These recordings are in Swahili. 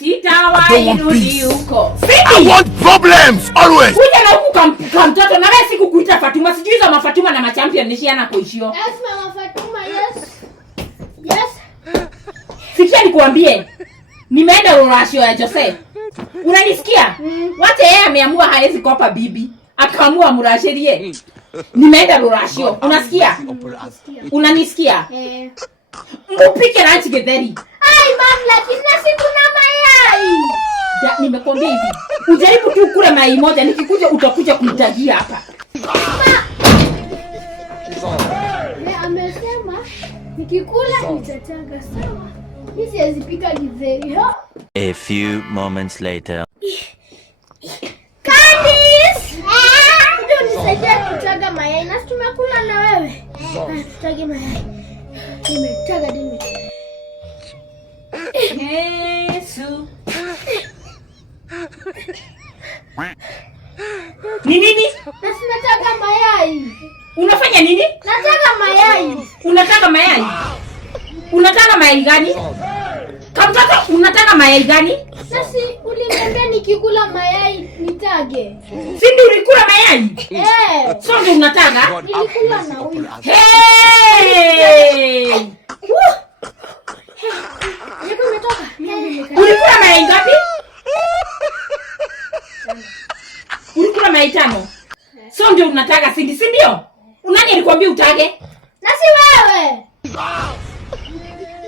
Sitawahi rudi huko. I want problems always. Kuja na huku mtoto na wewe sikukuita Fatuma. Sijui za mafatuma na machampion nishiana kuishio. Yes, mama Fatuma, yes. Yes. Sikia nikuambie. Nimeenda rorashio ya Jose. Unanisikia? Wacha yeye ameamua haezi kopa bibi. Akaamua murasherie. Nimeenda rorashio. Unasikia? Unanisikia? Mpike lunch getheri. Ai mama, lakini nasi kuna mayai. Nimekwambia hivi. Ujaribu tu kula mayai moja, nikikuja utakuja kumtagia hapa. Amesema nikikula nitataga sawa. Mimi siwezi pika githeri. A few moments later. Candice! Ndio nisaidia kutaga mayai. Nasi tumekula na wewe. Tutage mayai. Nimetaga dimi. Yesu. Ni nini? Nasi nataka mayai. Unafanya nini? Nataka mayai. Unataka mayai? Unataka mayai gani? Kamtaka unataka mayai gani? Nasi uliniambia nikikula mayai nitage. Si ndio ulikula mayai? So ndio unataka? Nilikula na huyu. Hey! Ulikula mayai ngapi? Ulikula mayai 5. So ndio unataka si ndio? Unani alikwambia utage? Na si wewe.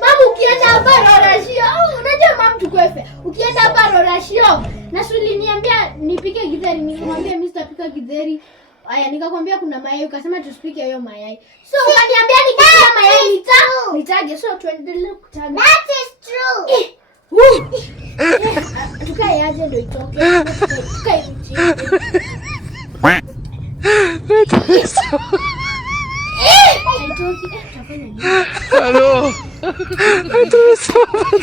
Mama ukienda hapa rorashio, unajua mama tukwefe. Ukienda hapa rorashio, na uliniambia nipike githeri, nikamwambia mimi sitapika githeri. Aya nikakwambia kuna mayai, ukasema tusipike hiyo mayai. So ukaniambia nikikula mayai nitage, so tuendelee kutaga. That is true. Tukae aje ndio itoke. Tukae chini. Hello. I do so much.